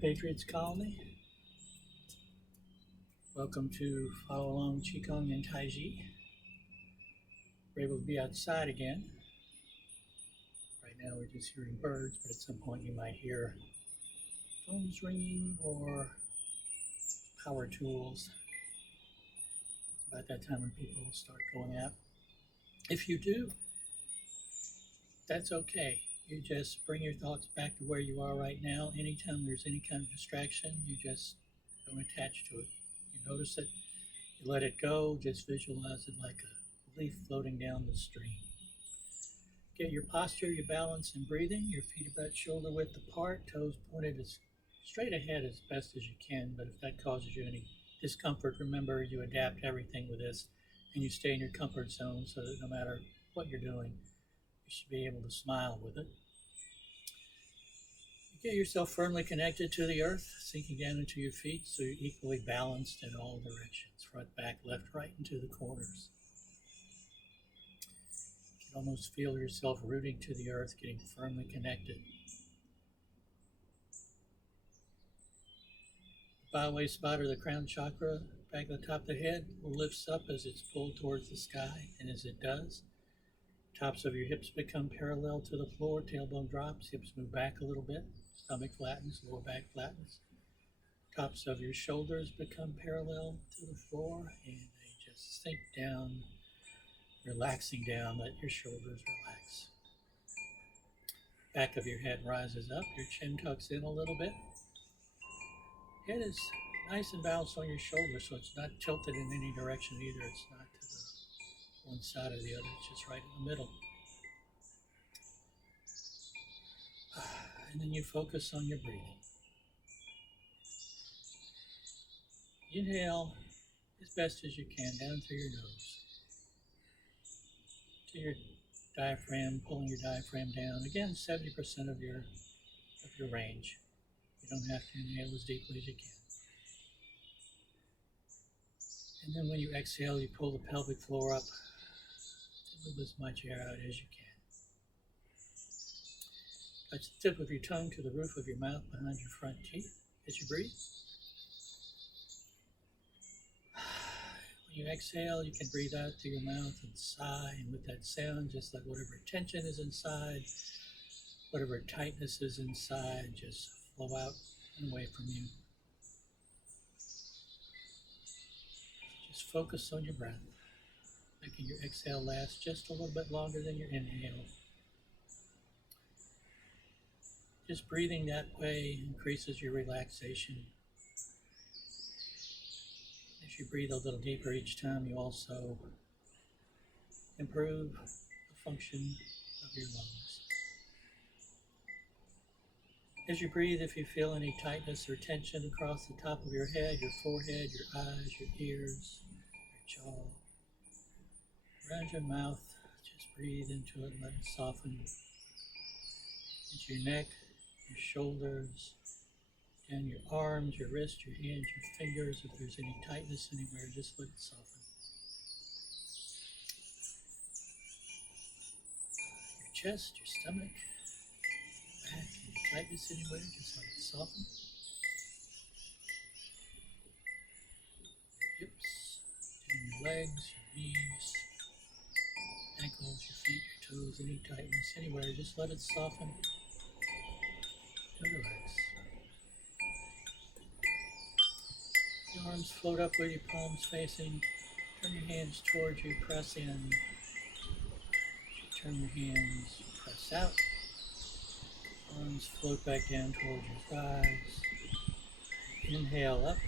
Patriots colony. Welcome to follow along Qigong and Taiji. We're able to be outside again. Right now we're just hearing birds, but at some point you might hear phones ringing or power tools. It's about that time when people start going out. If you do, that's okay. You just bring your thoughts back to where you are right now. Anytime there's any kind of distraction, you just don't attach to it. You notice it, you let it go, just visualize it like a leaf floating down the stream. Get your posture, your balance, and breathing. Your feet about shoulder width apart, toes pointed as straight ahead as best as you can. But if that causes you any discomfort, remember you adapt everything with this and you stay in your comfort zone so that no matter what you're doing, you should be able to smile with it. Get yourself firmly connected to the earth, sinking down into your feet so you're equally balanced in all directions, front, back, left, right, and to the corners. You can almost feel yourself rooting to the earth, getting firmly connected. The byway spot or the crown chakra, back at the top of the head, lifts up as it's pulled towards the sky, and as it does, tops of your hips become parallel to the floor, tailbone drops, hips move back a little bit, stomach flattens, lower back flattens. Tops of your shoulders become parallel to the floor and they just sink down, relaxing down, let your shoulders relax. Back of your head rises up, your chin tucks in a little bit. Head is nice and balanced on your shoulders, so it's not tilted in any direction either. It's not to the one side or the other, it's just right in the middle. And then you focus on your breathing. Inhale as best as you can down through your nose to your diaphragm, pulling your diaphragm down. Again, 70% of your range. You don't have to inhale as deeply as you can. And then when you exhale, you pull the pelvic floor up to move as much air out as you can. Touch the tip of your tongue to the roof of your mouth behind your front teeth as you breathe. When you exhale, you can breathe out through your mouth and sigh, and with that sound, just let whatever tension is inside, whatever tightness is inside, just flow out and away from you. Just focus on your breath, making your exhale last just a little bit longer than your inhale. Just breathing that way increases your relaxation. As you breathe a little deeper each time, you also improve the function of your lungs. As you breathe, if you feel any tightness or tension across the top of your head, your forehead, your eyes, your ears, your jaw, around your mouth, just breathe into it and let it soften. Into your neck, your shoulders, and your arms, your wrists, your hands, your fingers. If there's any tightness anywhere, just let it soften. Your chest, your stomach, your back, any tightness anywhere, just let it soften. Your hips, and your legs, your knees, ankles, your feet, your toes, any tightness anywhere, just let it soften and relax. Your arms float up with your palms facing. Turn your hands towards you, press in. As you turn your hands, press out. Arms float back down towards your thighs. Inhale up.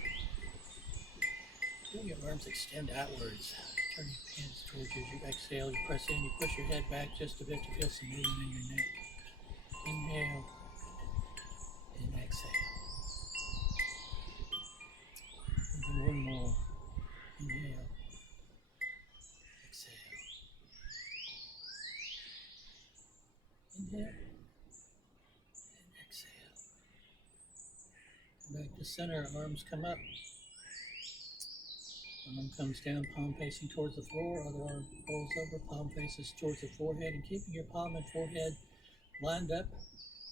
Feel your arms extend outwards. Turn your hands towards you as you exhale. You press in, you push your head back just a bit to feel some movement in your neck. Inhale and exhale. And one more. Inhale. Exhale. Inhale. And exhale. Back to center. Arms come up. One arm comes down, palm facing towards the floor. Other arm rolls over, palm faces towards the forehead. And keeping your palm and forehead lined up,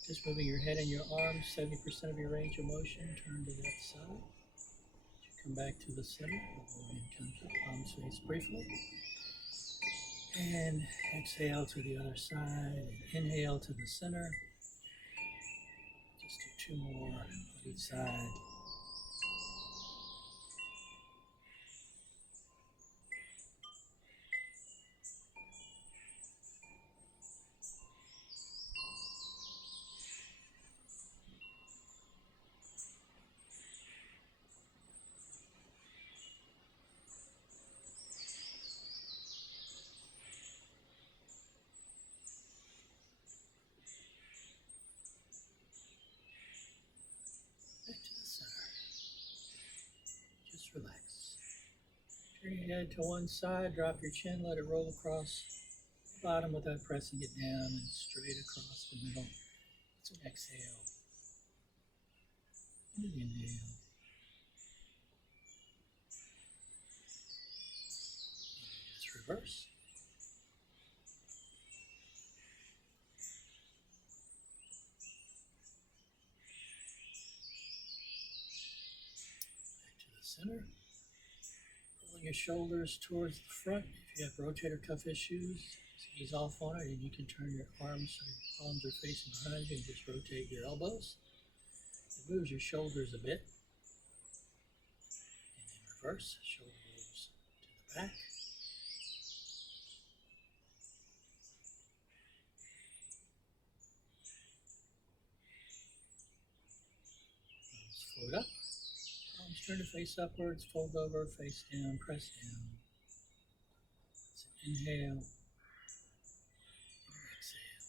Just moving your head and your arms, 70% of your range of motion. Turn to that side. Come back to the center. And come to palms face briefly. And exhale to the other side. And inhale to the center. Just do 2 more on each side. Back to the center. Just relax. Turn your head to one side, drop your chin, let it roll across the bottom without pressing it down and straight across the middle. It's an exhale. And an inhale. Just reverse. Back to the center. Rolling your shoulders towards the front. If you have rotator cuff issues, ease off on it, and you can turn your arms so your palms are facing behind you and just rotate your elbows. It moves your shoulders a bit. And then reverse, shoulder moves to the back. Arms float up. Palms turn to face upwards, fold over, face down, press down. It's an inhale, and an exhale.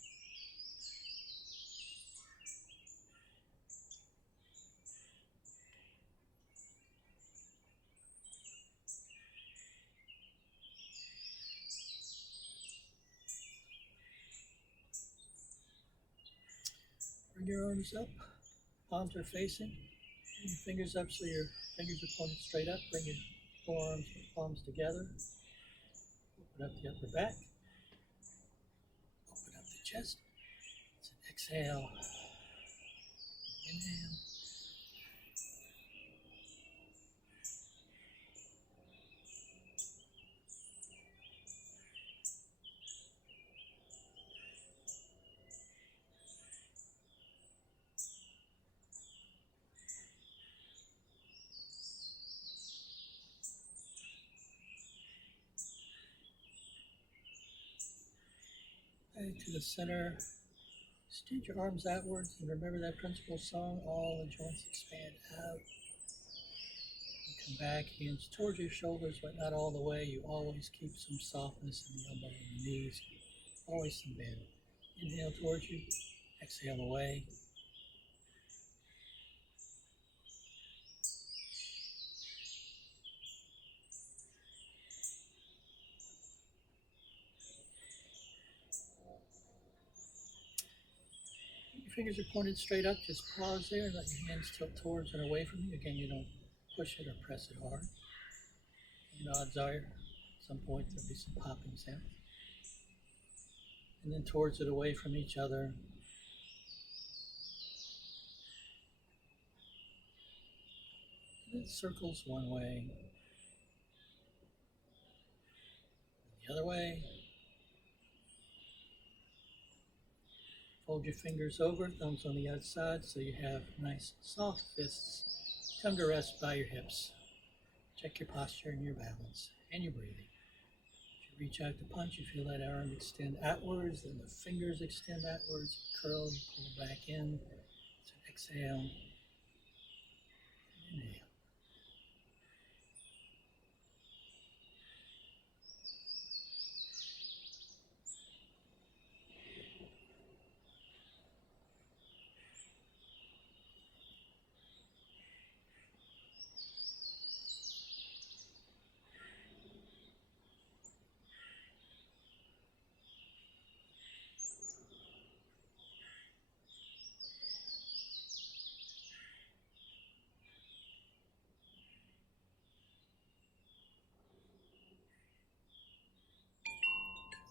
Bring your arms up, palms are facing. Bring your fingers up so your fingers are pointed straight up. Bring your forearms and palms together. Open up the upper back. Open up the chest. It's an exhale. Inhale. Back to the center. Extend your arms outwards and remember that principal song, all the joints expand out. You come back, hands towards your shoulders, but not all the way. You always keep some softness in the elbow and the knees. Always some bend. Inhale towards you, exhale away. Your fingers are pointed straight up. Just pause there and let your hands tilt towards and away from you. Again, you don't push it or press it hard. And odds are, at some point, there'll be some popping sound. And then towards it, away from each other. And then circles one way. The other way. Fold your fingers over, thumbs on the outside, so you have nice soft fists. Come to rest by your hips. Check your posture and your balance and your breathing. As you reach out to punch, you feel that arm extend outwards, then the fingers extend outwards, curl, you pull back in. So exhale, inhale.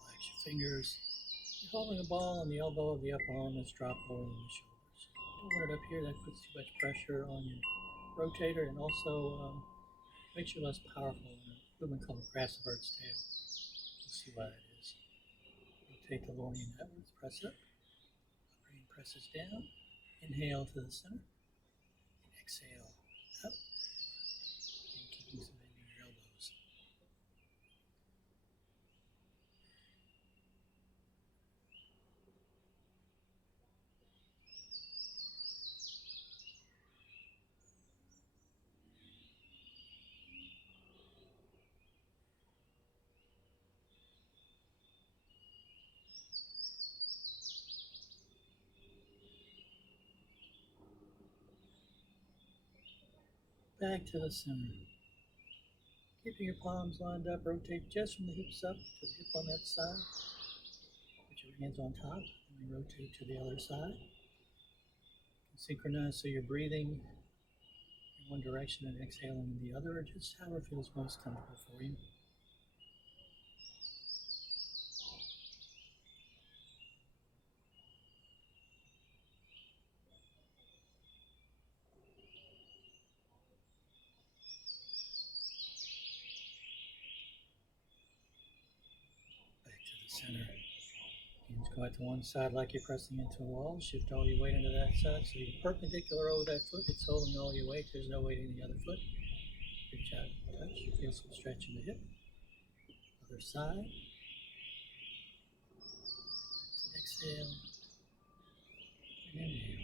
Relax your fingers. Following a ball on the elbow of the upper arm is dropped lower than the shoulders. Don't want it up here, that puts too much pressure on your rotator and also makes you less powerful in a movement called grass bird's tail. You'll see why that is. Rotate the lorian outwards, press up. Brain presses down. Inhale to the center. And exhale up. And keeping some bend in your elbows. Back to the center. Keeping your palms lined up, rotate just from the hips up to the hip on that side. Put your hands on top, and then rotate to the other side. Synchronize so you're breathing in one direction and exhaling in the other, or just however feels most comfortable for you. Back to the center. Hands go out to one side like you're pressing into a wall. Shift all your weight into that side so you're perpendicular over that foot. It's holding all your weight. There's no weight in the other foot. Reach out and touch. Feel some stretch in the hip. Other side. And exhale. And inhale.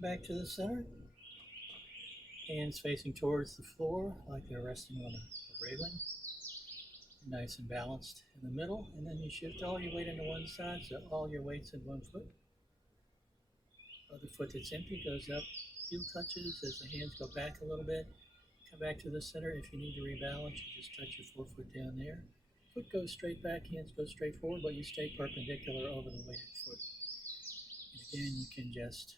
Back to the center. Hands facing towards the floor like they're resting on a railing. Nice and balanced in the middle. And then you shift all your weight into one side, so all your weight's in one foot. Other foot that's empty goes up. Heel touches as the hands go back a little bit. Come back to the center. If you need to rebalance, you just touch your forefoot down there. Foot goes straight back, hands go straight forward, but you stay perpendicular over the weighted foot. And again, you can just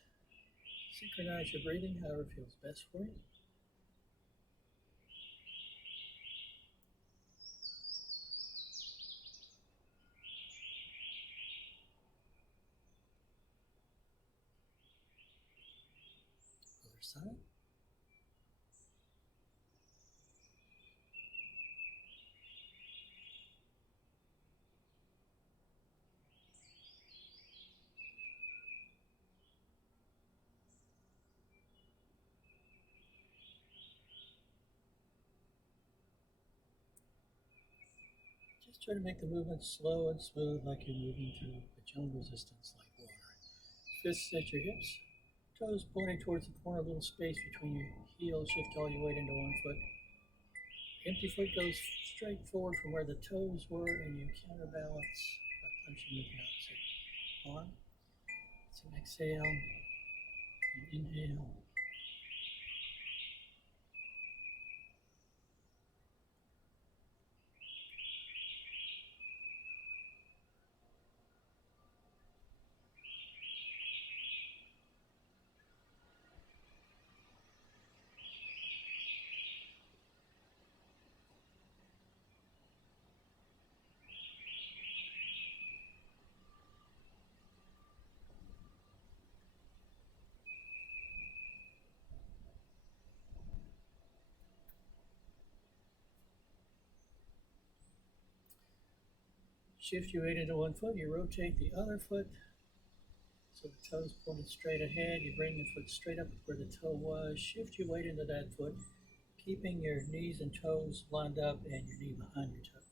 synchronize your breathing however feels best for you. Other side. Just try to make the movement slow and smooth like you're moving through a jungle resistance like water. Fists at your hips, toes pointing towards the corner, a little space between your heels. Shift all your weight into one foot. Empty foot goes straight forward from where the toes were, and you counterbalance by punching with the opposite arm. So exhale and inhale. Shift your weight into one foot. You rotate the other foot so the toes pointed straight ahead. You bring the foot straight up where the toe was. Shift your weight into that foot, keeping your knees and toes lined up and your knee behind your toe.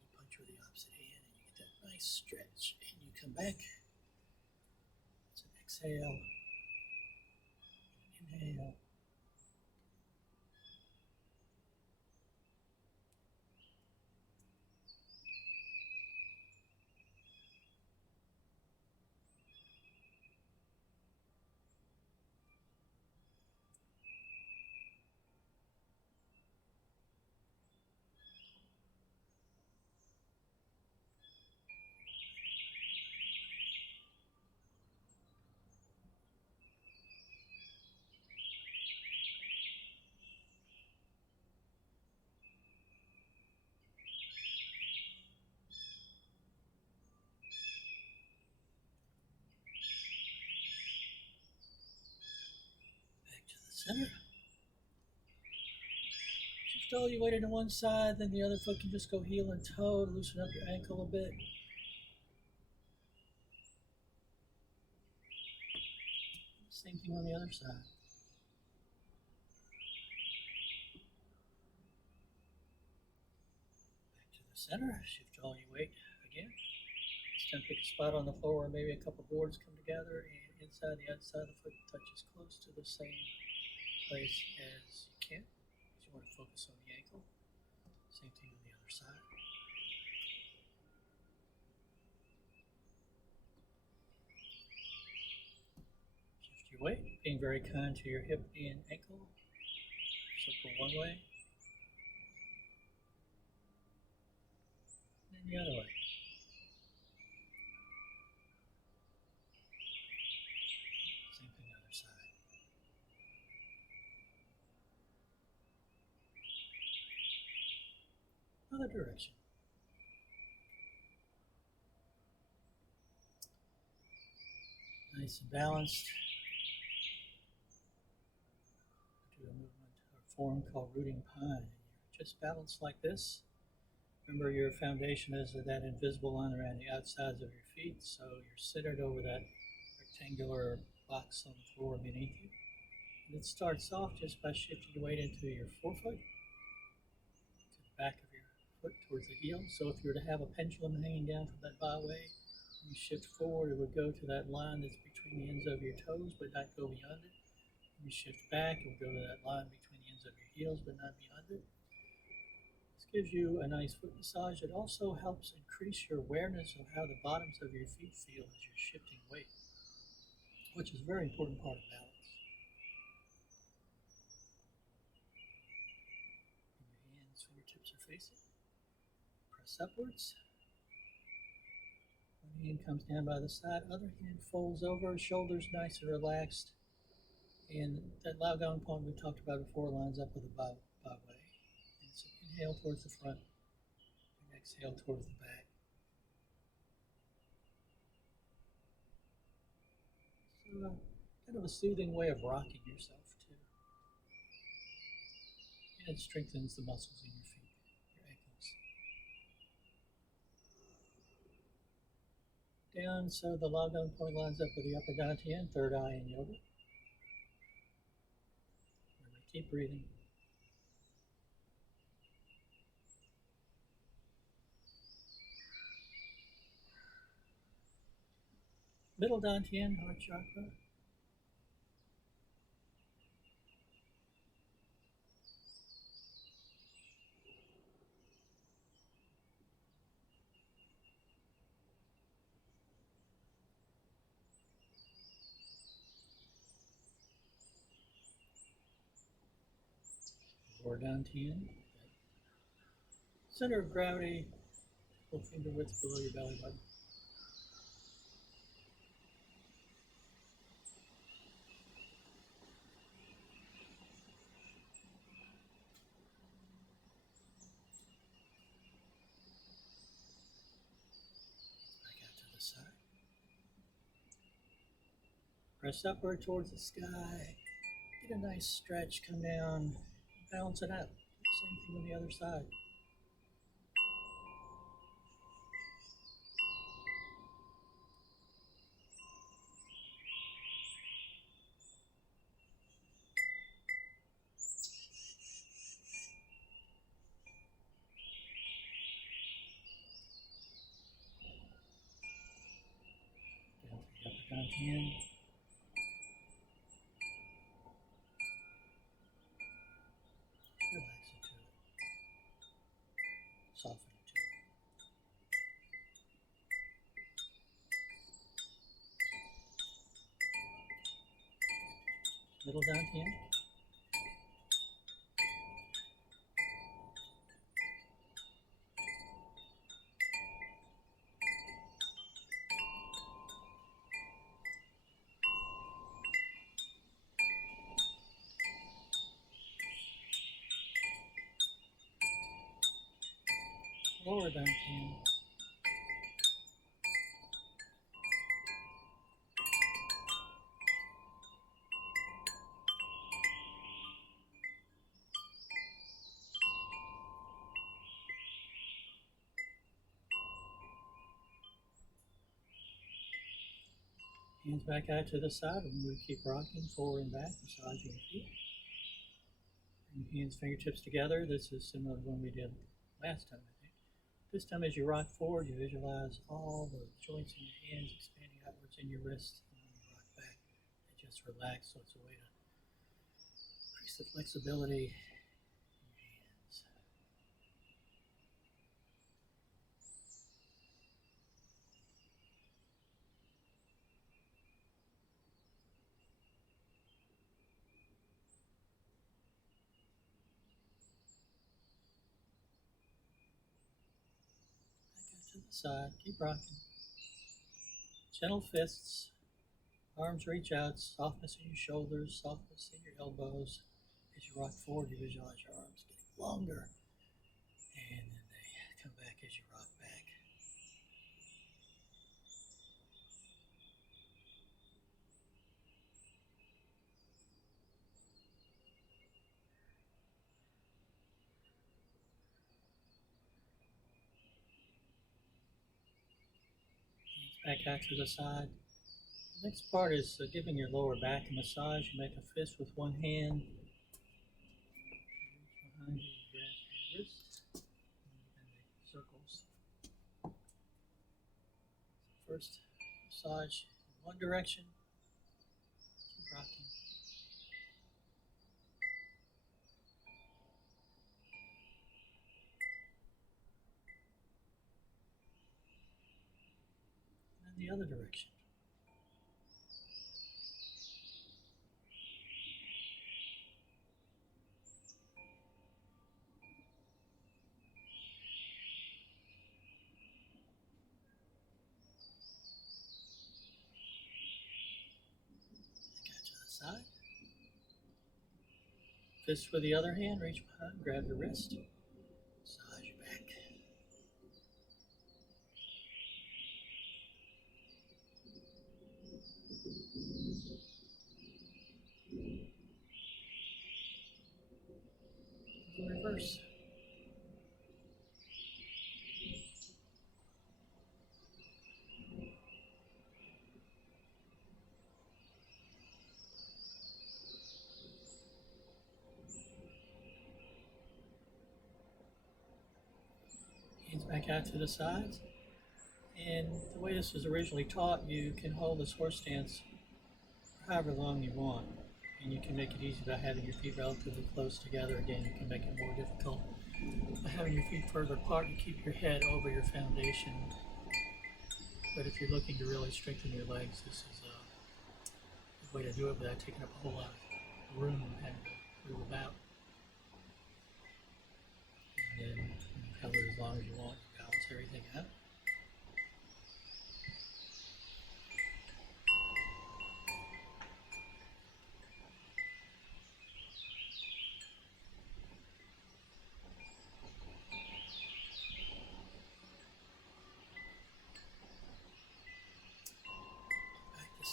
You punch with the opposite hand and you get that nice stretch. And you come back. So exhale. Inhale. center. Shift all your weight into one side, then the other foot can just go heel and toe to loosen up your ankle a bit. Same thing on the other side. Back to the center, shift all your weight again. This time pick a spot on the floor where maybe a couple boards come together and inside the outside of the foot touches close to the same place as you can. Because you want to focus on the ankle. Same thing on the other side. Shift your weight, being very kind to your hip and ankle. Circle one way, and then the other way. Same thing other side. Other direction. Nice and balanced. Do a movement or form called rooting pine. You're just balanced like this. Remember, your foundation is that invisible line around the outsides of your feet, so you're centered over that rectangular box on the floor beneath you. And it starts off just by shifting your weight into your forefoot, to the back of your foot towards the heel. So if you were to have a pendulum hanging down from that byway, when you shift forward, it would go to that line that's between the ends of your toes, but not go beyond it. When you shift back, it will go to that line between the ends of your heels, but not beyond it. Gives you a nice foot massage. It also helps increase your awareness of how the bottoms of your feet feel as you're shifting weight, which is a very important part of balance. Your hands, fingertips are facing. Press upwards. One hand comes down by the side, other hand folds over, shoulders nice and relaxed. And that Laogong point we talked about before lines up with the byway. So inhale towards the front, and exhale towards the back. So kind of a soothing way of rocking yourself too. And it strengthens the muscles in your feet, your ankles. Down, so the Laogong point lines up with the upper dantian, third eye in yoga. Remember, keep breathing. Middle dantian, heart chakra. Lower dantian. Center of gravity, full finger width below your belly button. Side. Press upward towards the sky. Get a nice stretch, come down, balance it out. Same thing on the other side. Down to the upper dantian. Relax into it. Soften into it. Middle dantian. Lower dantian. Hands back out to the side, and we keep rocking forward and back, massaging your feet. Bring hands, fingertips together. This is similar to one we did last time, I think. This time as you rock forward, you visualize all the joints in your hands expanding outwards in your wrists. And when you rock back, they just relax, so it's a way to increase the flexibility in your hands. Back out to the side, keep rocking. Gentle fists, arms reach out, softness in your shoulders, softness in your elbows. As you rock forward, you visualize your arms getting longer, and then they come back as you rock back. Hands back out to the side. The next part is giving your lower back a massage. You make a fist with one hand. Reach behind you, grasp your wrist, and then make circles. First massage in one direction. Keep rocking. And then the other direction. Back out to the side. Fist with the other hand, reach behind, grab your wrist, massage your back. Reverse. Hands back out to the sides. And the way this was originally taught, you can hold this horse stance for however long you want. And you can make it easy by having your feet relatively close together. Again, you can make it more difficult by having your feet further apart and keep your head over your foundation. But if you're looking to really strengthen your legs, this is a way to do it without taking up a whole lot of room and having to move about. And then you hold it as long as you want. You balance everything out.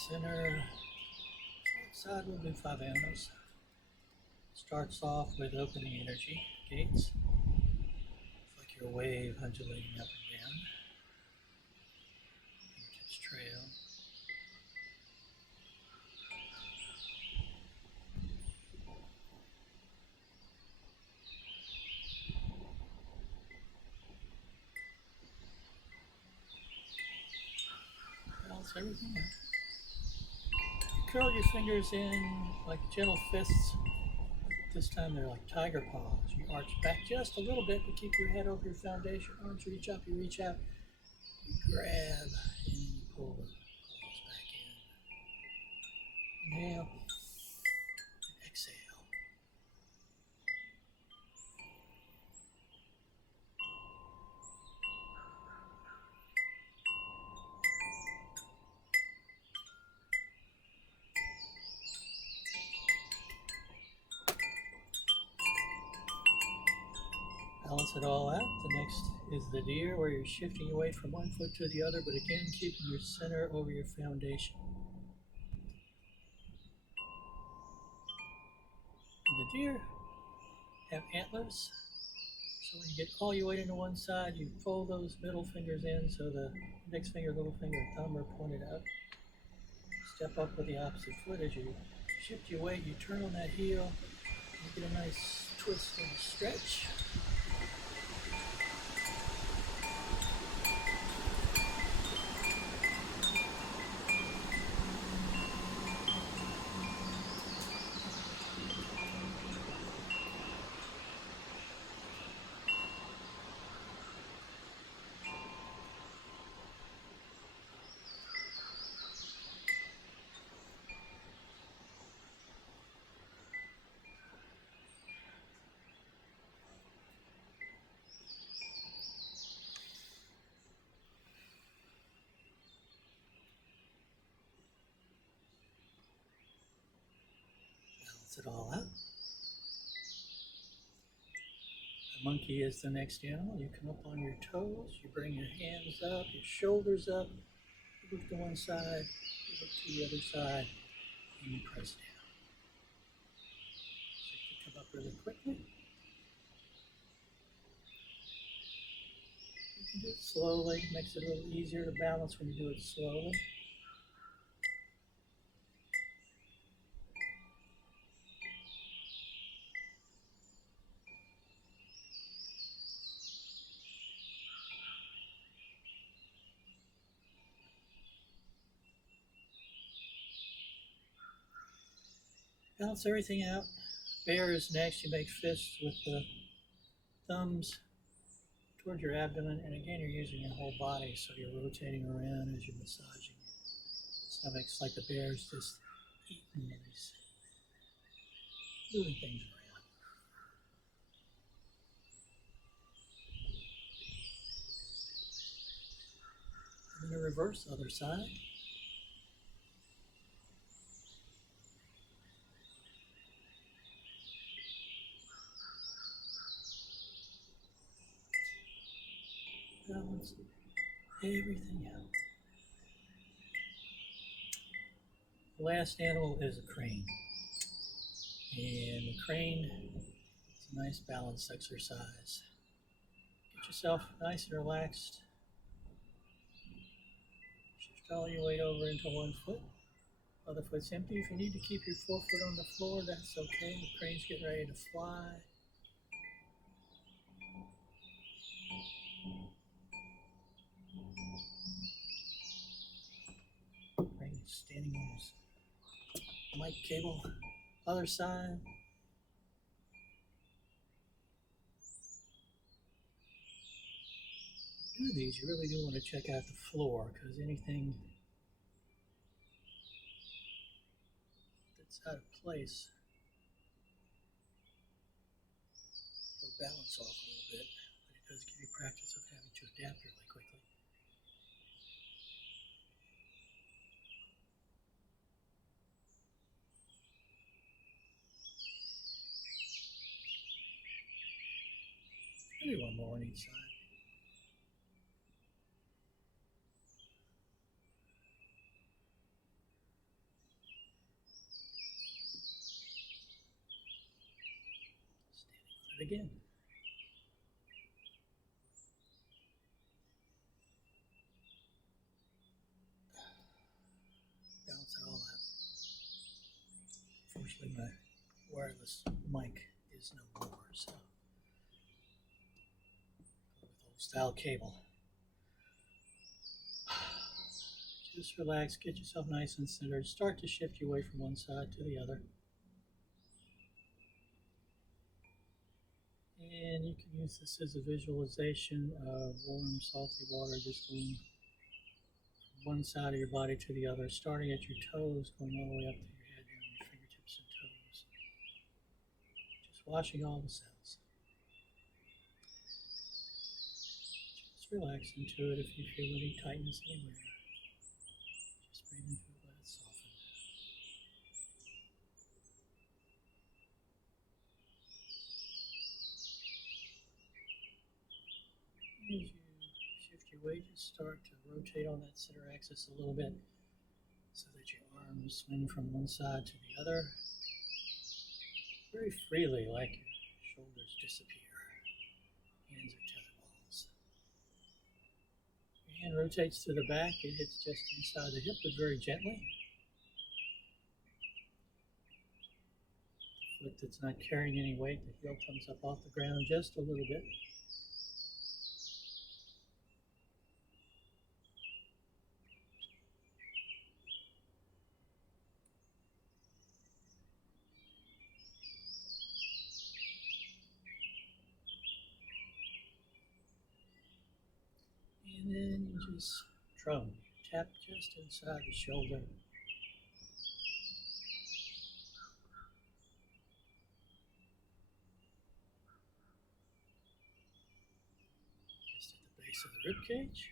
Center, short side, we'll do 5 animals. Starts off with opening energy gates. It's like your wave undulating up and down. Fingertips trail. Balance everything out. Curl your fingers in like gentle fists. This time they're like tiger paws. You arch back just a little bit to keep your head over your foundation. Arms reach up, you reach out, you grab, and you pull the paws back in. Inhale, and exhale. Balance it all out. The next is the deer, where you're shifting your weight from one foot to the other, but again, keeping your center over your foundation. And the deer have antlers, so when you get all your weight into one side, you fold those middle fingers in so the index finger, little finger, and thumb are pointed out. Step up with the opposite foot. As you shift your weight, you turn on that heel, you get a nice twist and stretch. Balance it all out. The monkey is the next animal. You come up on your toes, you bring your hands up, your shoulders up, you look to one side, you look to the other side, and you press down. So you can come up really quickly. You can do it slowly, it makes it a little easier to balance when you do it slowly. Balance everything out. Bear is next. You make fists with the thumbs towards your abdomen, and again you're using your whole body, so you're rotating around as you're massaging your stomach. It's like the bear's just eating and he's moving things around. And then a reverse, other side. Balance everything out. The last animal is a crane. And the crane is a nice balance exercise. Get yourself nice and relaxed. Shift all your weight over into one foot. Other foot's empty. If you need to keep your forefoot on the floor, that's okay. The crane's getting ready to fly. Crane is standing on his mic cable. Other side. Do these, you really do want to check out the floor, because anything that's out of place will balance off a little bit, but it does give you practice of having to adapt really quickly. Maybe one more on each side. Standing on it again. Balance it all out. Fortunately, my wireless mic is no more, so with old style cable. Just relax, get yourself nice and centered. Start to shift your weight from one side to the other. And you can use this as a visualization of warm, salty water just going from one side of your body to the other, starting at your toes, going all the way up to your head, down your fingertips and toes. Just washing all the cells. Just relax into it if you feel any tightness anywhere. Just breathe into it, let it soften. As you shift your weight, just start to rotate on that center axis a little bit so that your arms swing from one side to the other very freely, like your shoulders disappear. Hands are tetherballs. Your hand rotates to the back, it hits just inside the hip, but very gently. foot that's not carrying any weight. The heel comes up off the ground just a little bit. And then you just drum, tap just inside the shoulder. Just at the base of the rib cage.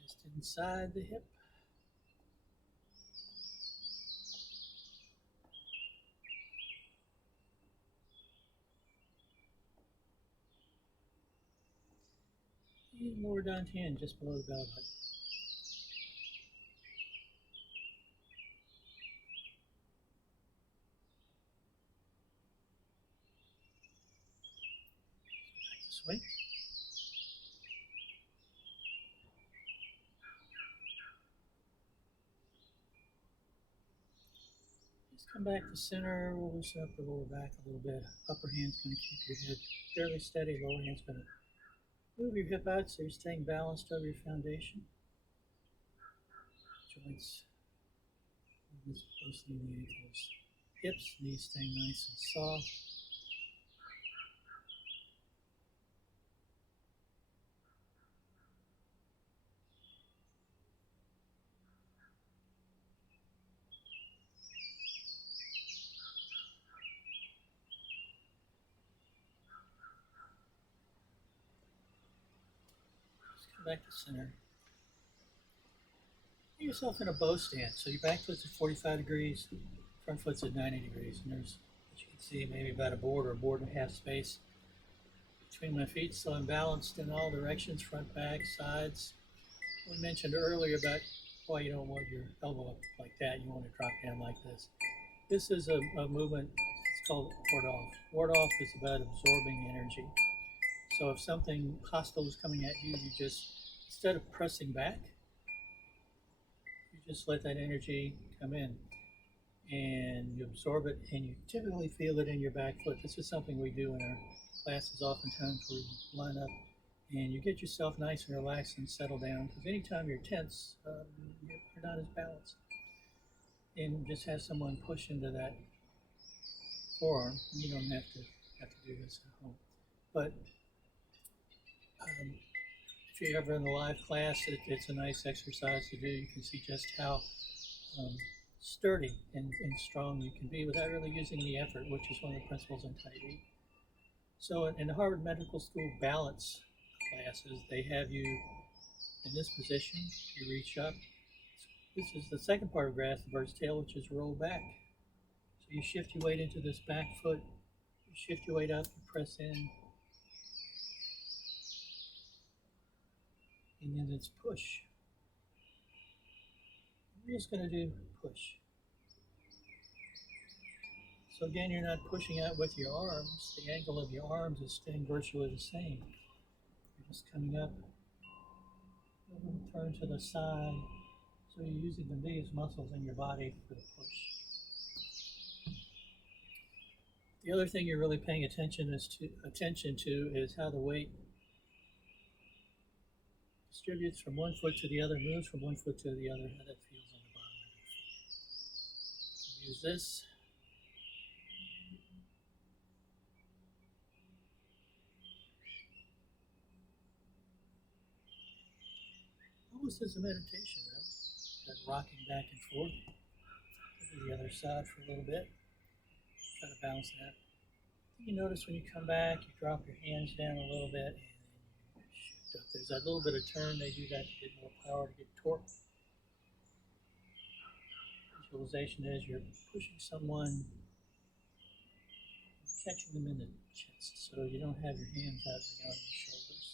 Just inside the hip. And lower down to hand, just below the belly button. Back to swing. Just come back to center, we'll loosen up the lower back a little bit. Upper hand's going to keep your head fairly steady, lower hand's going to move your hip out so you're staying balanced over your foundation. Joints, mostly in the ankles. Hips, knees staying nice and soft. Just come back to center. Get yourself in a bow stance. So your back foot's at 45 degrees, front foot's at 90 degrees. And there's, as you can see, maybe about a board and a half space between my feet, so I'm balanced in all directions, front, back, sides. We mentioned earlier about why you don't want your elbow up like that. You want to drop down like this. This is a movement, it's called ward off. Ward off is about absorbing energy. So if something hostile is coming at you, you just, instead of pressing back, you just let that energy come in and you absorb it, and you typically feel it in your back foot. This is something we do in our classes oftentimes, where you line up and you get yourself nice and relaxed and settle down, because anytime you're tense, you're not as balanced. And just have someone push into that forearm. You don't have to do this at home. But if you're ever in a live class, it's a nice exercise to do. You can see just how sturdy and strong you can be without really using any effort, which is one of the principles in Taiji. So in the Harvard Medical School balance classes, they have you in this position. You reach up. This is the second part of grass, the bird's tail, which is roll back. So you shift your weight into this back foot. You shift your weight up, you press in. And then it's push. We're just going to do push. So again, you're not pushing out with your arms. The angle of your arms is staying virtually the same. You're just coming up, turn to the side. So you're using the biggest muscles in your body for the push. The other thing you're really paying attention to is how the weight distributes from one foot to the other, moves from one foot to the other, how that feels on the bottom of your foot. Use this. Almost as a meditation, really. Just rocking back and forth. Do the other side for a little bit. Try to balance that. You notice when you come back, you drop your hands down a little bit, and then you shift up. There's that little bit of turn. They do that to get more power, to get torque. Visualization is you're pushing someone, catching them in the chest, so you don't have your hands out beyond your shoulders.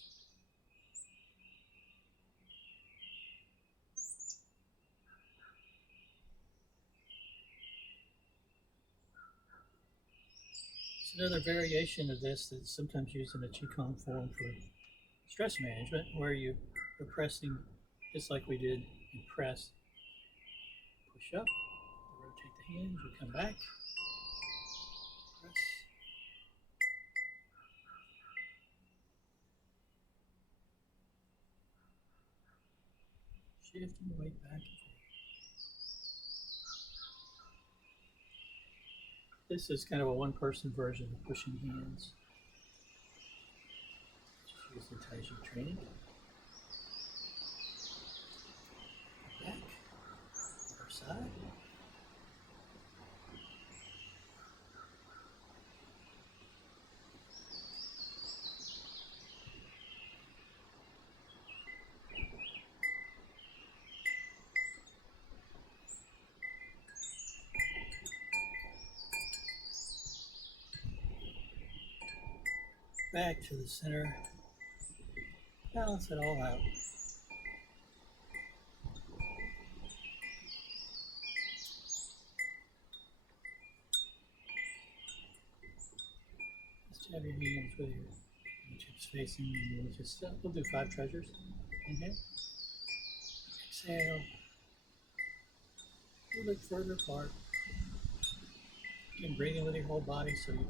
It's another variation of this that's sometimes used in the Qigong form for stress management, where you are pressing just like we did in press. Push up, rotate the hands, you come back, press. Shifting the weight back and forth. This is kind of a one-person version of pushing hands. Just use the Taijiquan training. Back, other side. Back to the center. Balance it all out. Just have your hands with your fingertips facing, and we'll do 5 treasures. Inhale. Exhale. A little bit further apart. Again, breathing with your whole body, so you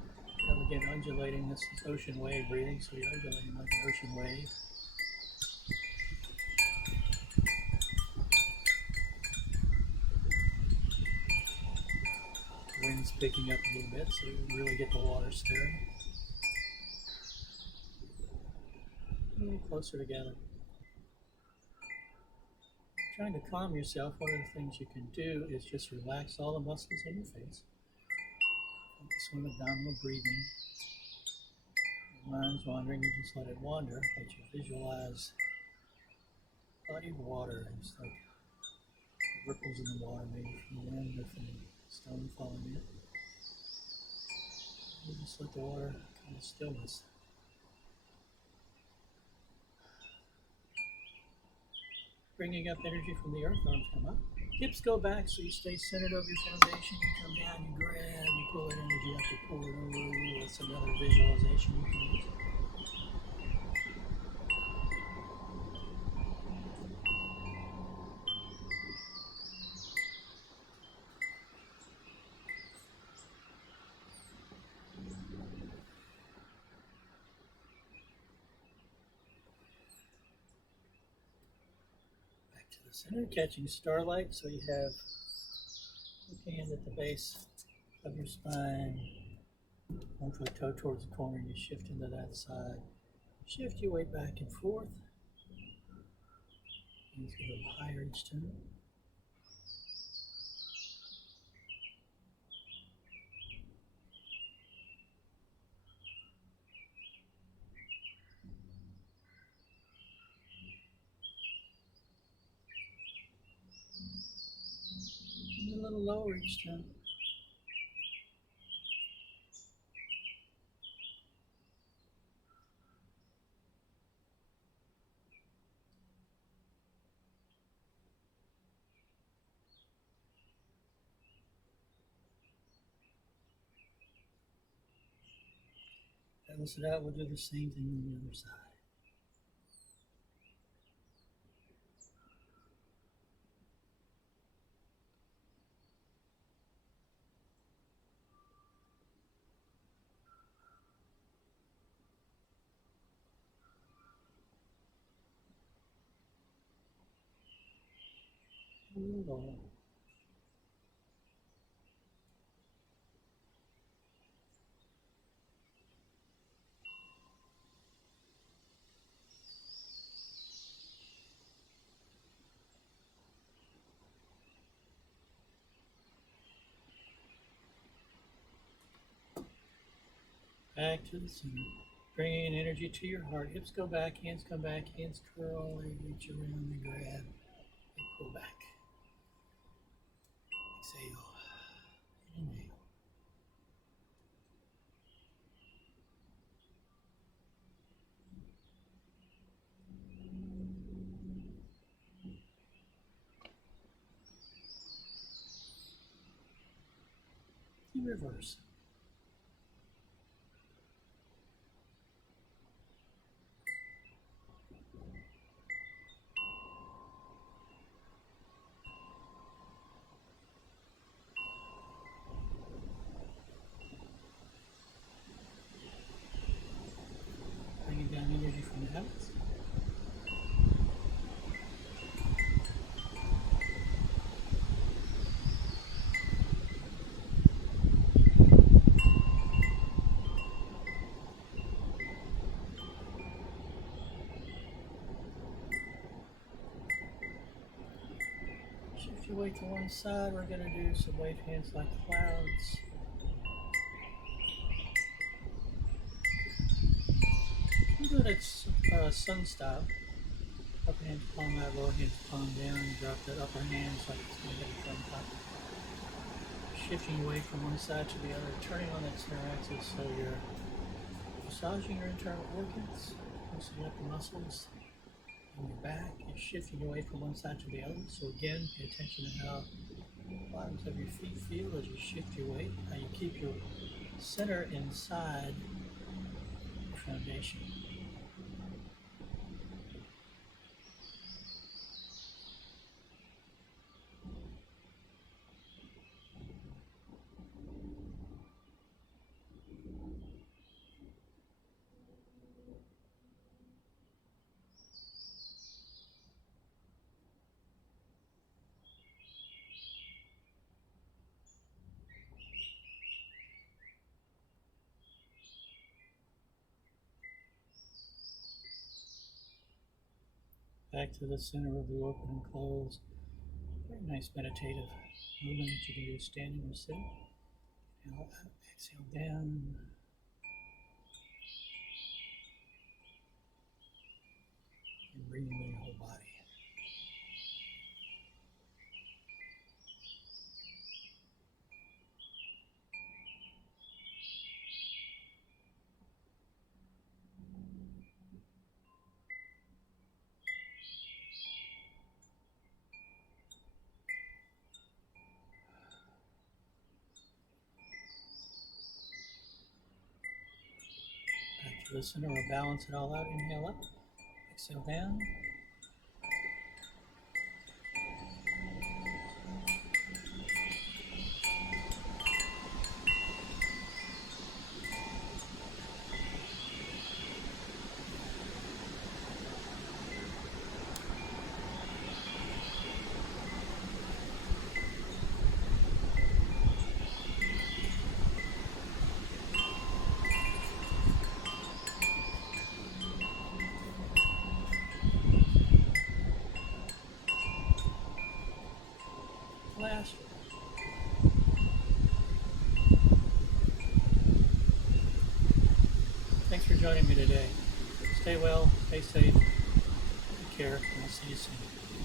have again undulating. This is ocean wave breathing, so you're undulating like an ocean wave. The wind's picking up a little bit, so you really get the water stirring. A little closer together. Trying to calm yourself, one of the things you can do is just relax all the muscles in your face. Focus on abdominal breathing. Your mind's wandering, you just let it wander, but you visualize a body of water. It's like ripples in the water, maybe from the wind or from the stone falling in. You just let the water come to stillness. Bringing up energy from the earth, arms come up. Hips go back so you stay centered over your foundation. You come down, you grab, you pull that energy up, you pull it over you. That's another visualization you can use. Back to the center, catching starlight. So you have one hand at the base of your spine, one foot toe towards the corner, and you shift into that side. Shift your weight back and forth. Hands get a little higher each time. And a little lower each time. Balance it out, we'll do the same thing on the other side. A little lower. Back to the center. Bringing energy to your heart. Hips go back, hands come back, hands curl, they reach around, they grab, they pull back. Exhale. Inhale. In reverse. weight to one side. We're going to do some wave hands like clouds. We'll do it at sun style. Upper hand palm out, lower hand palm down. Drop that upper hand like it's going to hit the thumb top. Shifting away from one side to the other, turning on that center axis so you're massaging your internal organs, loosening up the muscles in your back. You're shifting away from one side to the other. So again, pay attention to how the bottoms of your feet feel as you shift your weight, how you keep your center inside your foundation. Back to the center of the open and close. Very nice meditative movement that you can do standing or sitting. Inhale out, exhale down. And breathing with your whole body. Back to the center, we'll balance it all out. Inhale up, exhale down. Last one. Thanks for joining me today. Stay well, stay safe, take care, and I'll see you soon.